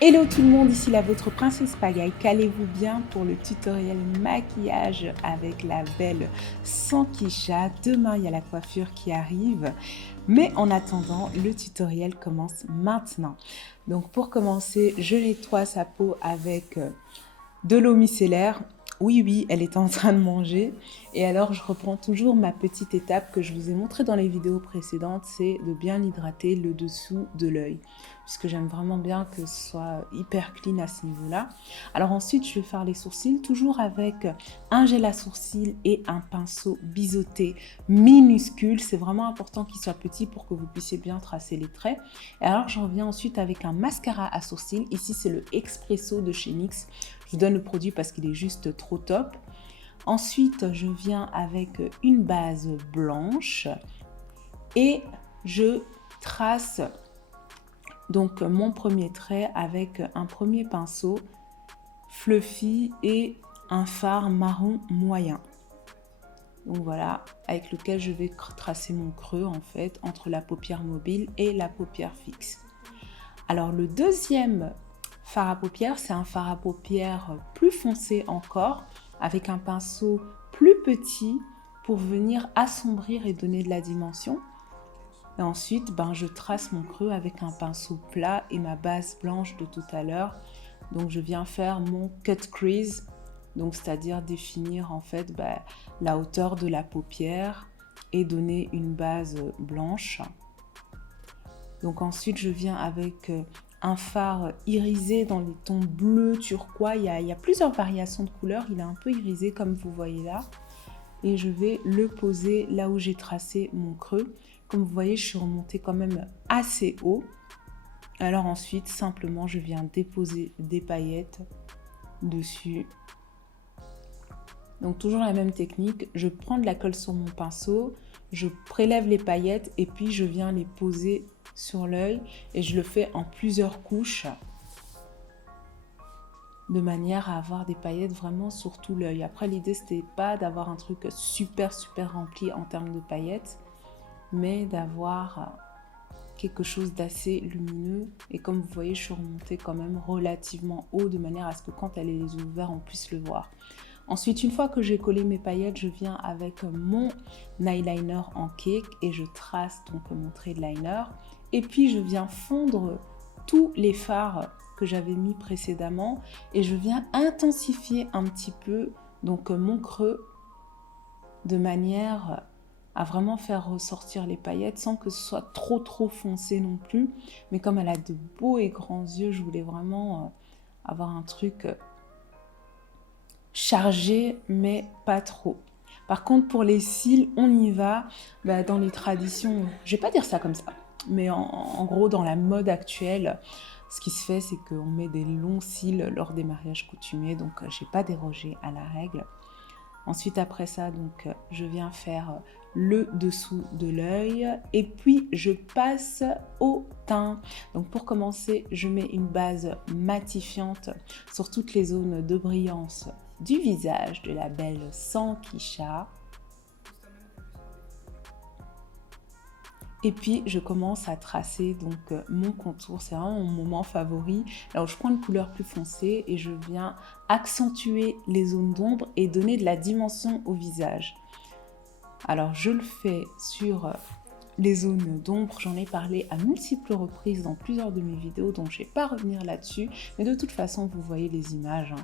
Hello tout le monde, ici la votre princesse Pagaille. Calez-vous bien pour le tutoriel maquillage avec la belle Sankisha. Demain, il y a la coiffure qui arrive. Mais en attendant, le tutoriel commence maintenant. Donc pour commencer, je nettoie sa peau avec de l'eau micellaire. Oui, oui, elle est en train de manger. Et alors, je reprends toujours ma petite étape que je vous ai montrée dans les vidéos précédentes, c'est de bien hydrater le dessous de l'œil. Puisque j'aime vraiment bien que ce soit hyper clean à ce niveau-là. Alors ensuite, je vais faire les sourcils, toujours avec un gel à sourcils et un pinceau biseauté minuscule. C'est vraiment important qu'il soit petit pour que vous puissiez bien tracer les traits. Et alors, j'en viens ensuite avec un mascara à sourcils. Ici, c'est le Expresso de chez NYX. Je vous donne le produit parce qu'il est juste trop top. Ensuite, je viens avec une base blanche et je trace donc mon premier trait avec un premier pinceau fluffy et un fard marron moyen. Donc voilà, avec lequel je vais tracer mon creux en fait entre la paupière mobile et la paupière fixe. Alors le deuxième fard à paupières, c'est un fard à paupières plus foncé encore, avec un pinceau plus petit pour venir assombrir et donner de la dimension. Et ensuite, je trace mon creux avec un pinceau plat et ma base blanche de tout à l'heure. Donc je viens faire mon cut crease, donc c'est-à-dire définir en fait la hauteur de la paupière et donner une base blanche. Donc ensuite, je viens avec un fard irisé dans les tons bleu, turquoise. Il y a plusieurs variations de couleurs. Il est un peu irisé comme vous voyez là. Et je vais le poser là où j'ai tracé mon creux. Comme vous voyez, je suis remontée quand même assez haut. Alors ensuite, simplement, je viens déposer des paillettes dessus. Donc toujours la même technique. Je prends de la colle sur mon pinceau. Je prélève les paillettes et puis je viens les poser sur l'œil et je le fais en plusieurs couches de manière à avoir des paillettes vraiment sur tout l'œil. Après, l'idée c'était pas d'avoir un truc super rempli en termes de paillettes, mais d'avoir quelque chose d'assez lumineux. Et comme vous voyez, je suis remontée quand même relativement haut de manière à ce que quand elle est les yeux ouverts, on puisse le voir. Ensuite, une fois que j'ai collé mes paillettes, je viens avec mon eyeliner en cake et je trace donc mon trait de liner. Et puis, je viens fondre tous les fards que j'avais mis précédemment et je viens intensifier un petit peu donc mon creux de manière à vraiment faire ressortir les paillettes sans que ce soit trop foncé non plus. Mais comme elle a de beaux et grands yeux, je voulais vraiment avoir un truc chargé, mais pas trop. Par contre, pour les cils, on y va dans les traditions, je vais pas dire ça comme ça, mais en gros, dans la mode actuelle, ce qui se fait, c'est qu'on met des longs cils lors des mariages coutumiers, donc j'ai pas dérogé à la règle. Ensuite, après ça, donc, je viens faire le dessous de l'œil et puis je passe au teint. Donc, pour commencer, je mets une base matifiante sur toutes les zones de brillance du visage de la belle Sankisha. Et puis, je commence à tracer donc mon contour. C'est vraiment mon moment favori. Alors, je prends une couleur plus foncée et je viens accentuer les zones d'ombre et donner de la dimension au visage. Alors, je le fais sur les zones d'ombre. J'en ai parlé à multiples reprises dans plusieurs de mes vidéos, donc je ne vais pas revenir là-dessus. Mais de toute façon, vous voyez les images.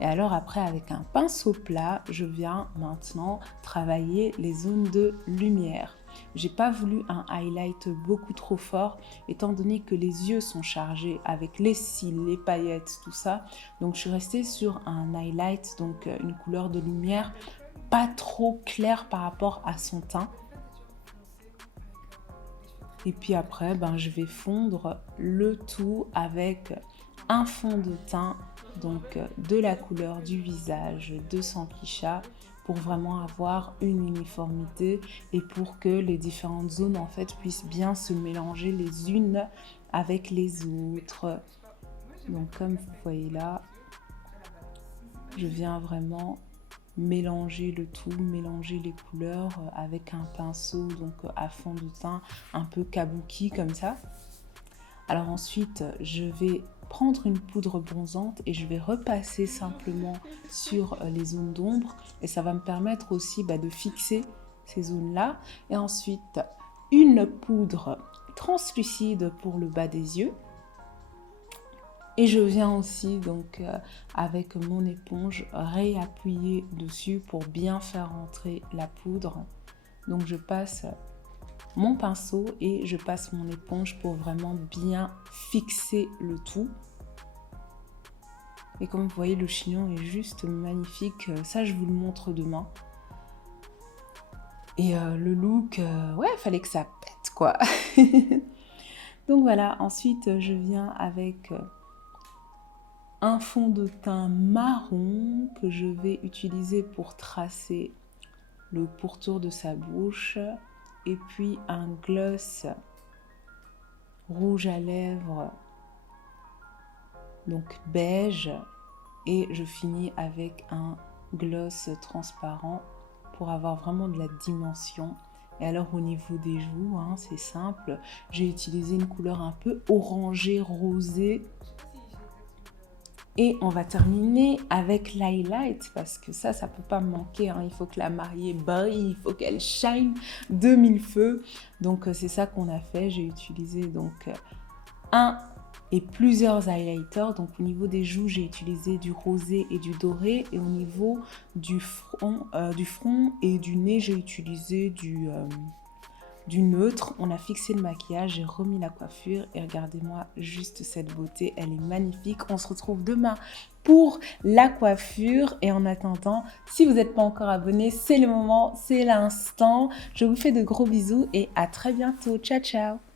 Et alors après, avec un pinceau plat, je viens maintenant travailler les zones de lumière. J'ai pas voulu un highlight beaucoup trop fort, étant donné que les yeux sont chargés avec les cils, les paillettes, tout ça. Donc je suis restée sur un highlight, donc une couleur de lumière pas trop claire par rapport à son teint. Et puis après, je vais fondre le tout avec un fond de teint, donc de la couleur du visage de Sankisha, pour vraiment avoir une uniformité et pour que les différentes zones en fait puissent bien se mélanger les unes avec les autres. Donc comme vous voyez là, je viens vraiment mélanger le tout, mélanger les couleurs avec un pinceau donc à fond de teint un peu kabuki comme ça. Alors ensuite, je vais prendre une poudre bronzante et je vais repasser simplement sur les zones d'ombre et ça va me permettre aussi de fixer ces zones-là. Et ensuite, une poudre translucide pour le bas des yeux. Et je viens aussi donc avec mon éponge réappuyer dessus pour bien faire rentrer la poudre. Donc je passe mon pinceau et je passe mon éponge pour vraiment bien fixer le tout. Et comme vous voyez, le chignon est juste magnifique. Ça, je vous le montre demain. Et le look, ouais, fallait que ça pète, quoi. Donc voilà, ensuite, je viens avec un fond de teint marron que je vais utiliser pour tracer le pourtour de sa bouche. Et puis un gloss rouge à lèvres, donc beige. Et je finis avec un gloss transparent pour avoir vraiment de la dimension. Et alors au niveau des joues, c'est simple. J'ai utilisé une couleur un peu orangée, rosée. Et on va terminer avec l'highlight parce que ça peut pas me manquer. Il faut que la mariée brille, il faut qu'elle shine de mille feux. Donc c'est ça qu'on a fait. J'ai utilisé donc un et plusieurs highlighters. Donc au niveau des joues, j'ai utilisé du rosé et du doré. Et au niveau du front et du nez, j'ai utilisé du neutre. On a fixé le maquillage, j'ai remis la coiffure et regardez-moi juste cette beauté, elle est magnifique. On se retrouve demain pour la coiffure et en attendant, si vous n'êtes pas encore abonné, c'est le moment, c'est l'instant. Je vous fais de gros bisous et à très bientôt. Ciao, ciao!